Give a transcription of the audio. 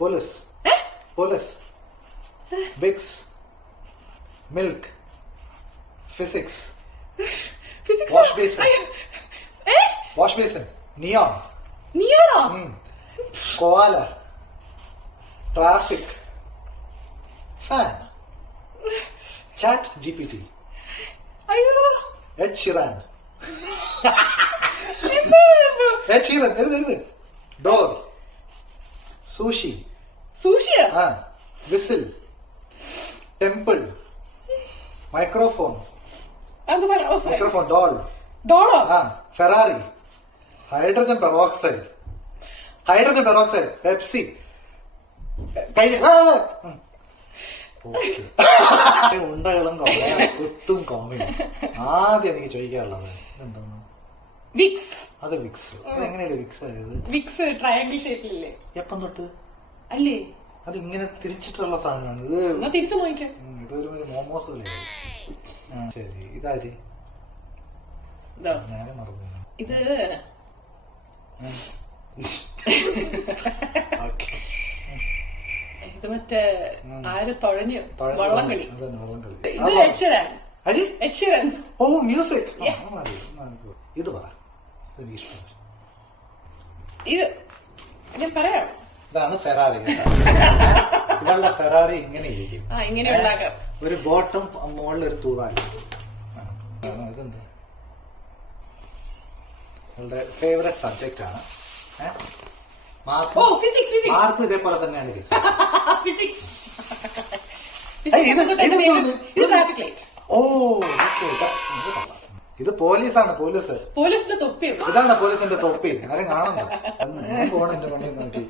Police police Vicks milk physics wash basin wash basin neon koala traffic fan chat GPT Ed Sheeran എഴുത് door sushi whistle temple microphone doll Ferrari hydrogen peroxide Pepsi ഉണ്ടകളും കുത്തും കോമയും ആദ്യം എനിക്ക് ചോദിക്കാറുള്ളത് എന്താണ് Vicks. അത് Vicks. അതെങ്ങനെയാണ് Vicks ആയത്? വിക്സ് ട്രയാങ്കിൾ ഷേപ്പിലല്ലേ? എപ്പം തൊട്ട് അല്ലേ? അത് ഇങ്ങനെ തിരിച്ചിട്ടുള്ള സാധനമാണ് ഇത്. തിരിച്ചു നോക്കാം. ഇതൊരു മോമോസ് പോലെ. ശരി, ഇതാര്? ഞാൻ മറന്നു. ഇത് ഇത് മറ്റേ ആര് തുഴഞ്ഞു വള്ളംകളി. ഇത് എഡ്ഷീറൻ. ഓ മ്യൂസിക്. ഇത് പറ. ഇത് ഞാൻ പറയാം. ഇതാണ് ഫെറാറി. ഇവളുടെ ഫെറാറി ഇങ്ങനെ ഇരിക്കും. ഇങ്ങനെ ഉണ്ടാക്കാം. ഒരു ബോട്ടം മുകളിൽ ഒരു തൂവാല. ഇതെന്താ? അവളുടെ ഫേവറേറ്റ് സബ്ജക്റ്റ് ആണ്. മാർക്ക് ഇതേപോലെ തന്നെയാണ്. ഓ ഇത് പോലീസാണ്. പോലീസിന്റെ തൊപ്പി. ഇതാണ് പോലീസിന്റെ തൊപ്പി. ആരും കാണണ്ട. ഫോൺ എന്റെ കൊണ്ടു നോക്കി.